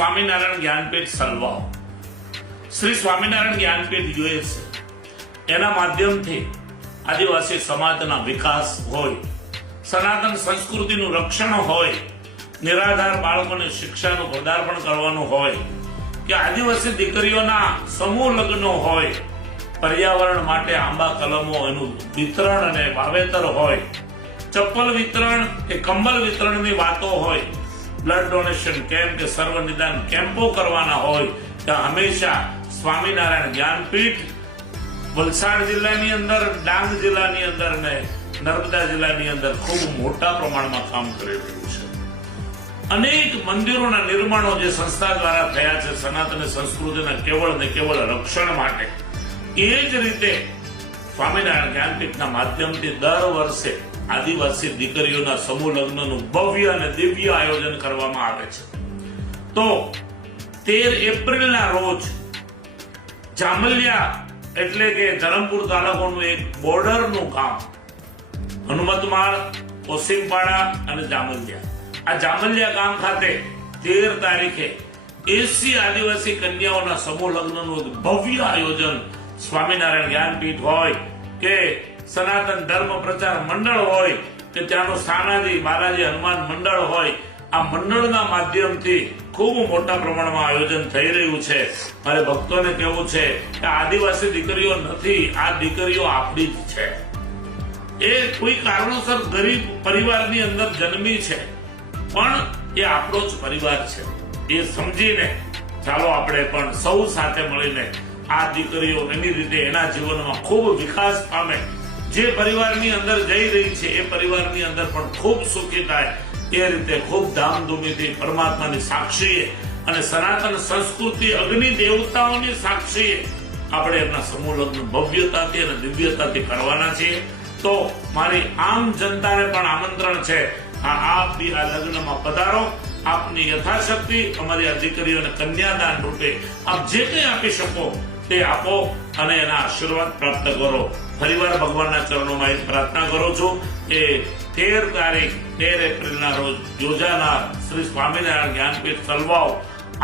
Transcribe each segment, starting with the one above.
Swaminarayan Jnanpith સલવાવ, Shri Swaminarayan Jnanpith US, એના માધ્યમથી આદિવાસી સમાજના વિકાસ હોય, સનાતન સંસ્કૃતિનું રક્ષણ હોય, નિરાધાર બાળકોને શિક્ષાનું પદાર્પણ કરવાનું હોય કે આદિવાસી દીકરીઓના સમૂહ લગ્નો હોય, પર્યાવરણ માટે આંબા કલમો એનું વિતરણ અને વાવેતર હોય, ચપ્પલ વિતરણ કે કંબલ વિતરણની વાતો હોય, બ્લડ ડોનેશન કેમ્પ કે સર્વ નિદાન કેમ્પો કરવાના હોય, ત્યાં હંમેશા સ્વામિનારાયણ જ્ઞાનપીઠ વલસાડ જિલ્લાની અંદર, ડાંગ જિલ્લાની અંદર ને નર્મદા જિલ્લાની અંદર ખૂબ મોટા પ્રમાણમાં કામ કરી રહ્યું છે. અનેક મંદિરોના નિર્માણો જે સંસ્થા દ્વારા થયા છે સનાતન સંસ્કૃતિના કેવળ ને કેવળ રક્ષણ માટે, એ જ રીતે સ્વામિનારાયણ જ્ઞાનપીઠના માધ્યમથી દર વર્ષે આદિવાસી દીકરીઓના સમૂહ લગ્નનું ભવ્ય અને દિવ્ય આયોજન કરવામાં આવે છે. તો 13 એપ્રિલના રોજ જામલિયા એટલે કે ધરમપુર તાલુકાનું એક બોર્ડરનું ગામ, હનુમતમાળ, કોસિમપાડા અને જામલિયા, આ જામલિયા ગામ ખાતે 13 તારીખે 80 આદિવાસી કન્યાઓના સમૂહ લગ્નનું એક ભવ્ય આયોજન સ્વામિનારાયણ જ્ઞાનપીઠ હોય કે સનાતન ધર્મ પ્રચાર મંડળ હોય કે ત્યાંનું સાનાજી બાલાજી હનુમાન મંડળ હોય, આ મંડળના માધ્યમથી ખૂબ મોટા પ્રમાણમાં આયોજન થઈ રહ્યું છે. મારે ભક્તોને કહેવું છે કે આદિવાસી દીકરીઓ નથી, આ દીકરીઓ આપણી જ છે. એ કોઈ કારણોસર ગરીબ પરિવારની અંદર જન્મી છે, પણ એ આપણો જ પરિવાર છે. એ સમજીને ચાલો આપણે પણ સૌ સાથે મળીને આ દીકરીઓ એની રીતે એના જીવનમાં ખૂબ વિકાસ પામે, જે પરિવારની અંદર જઈ રહી છે એ પરિવારની અંદર પણ ખૂબ સુખી થાય, એ રીતે ખૂબ ધામધૂમીથી પરમાત્માની સાક્ષીએ અને સનાતન સંસ્કૃતિ અગ્નિ દેવતાઓની સાક્ષીએ આપણે એમના સમૂહ લગ્ન ભવ્યતાથી અને દિવ્યતાથી કરવાના છીએ. તો મારી આમ જનતાને પણ આમંત્રણ છે, આપ બી આ લગ્નમાં પધારો. આપની યથાશક્તિ અમારી આ દીકરીઓને કન્યાદાન રૂપે આપ જે કંઈ આપી શકો તે આપો અને એના આશીર્વાદ પ્રાપ્ત કરો. ફરીવાર ભગવાનના ચરણોમાં એક પ્રાર્થના કરું છું કે 13 તારીખ 13 એપ્રિલના રોજ યોજાનાર શ્રી સ્વામિનારાયણ જ્ઞાનપીઠ સલવાવ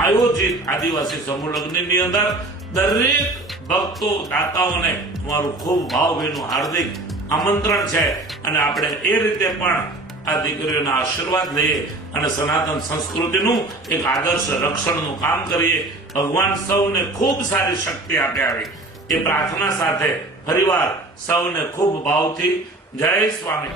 આયોજિત આદિવાસી સમૂહ લગ્નની અંદર દરેક ભક્તો દાતાઓને અમારું ખૂબ ભાવભીનું હાર્દિક આમંત્રણ છે અને આપણે એ રીતે પણ આ દીકરીઓના આશીર્વાદ લઈએ અને સનાતન સંસ્કૃતિનું એક આદર્શ રક્ષણનું કામ કરીએ. ભગવાન સૌને ખૂબ સારી શક્તિ આપે આવી એ પ્રાર્થના સાથે ફરીવાર સૌને ખૂબ ભાવથી જય સ્વામી.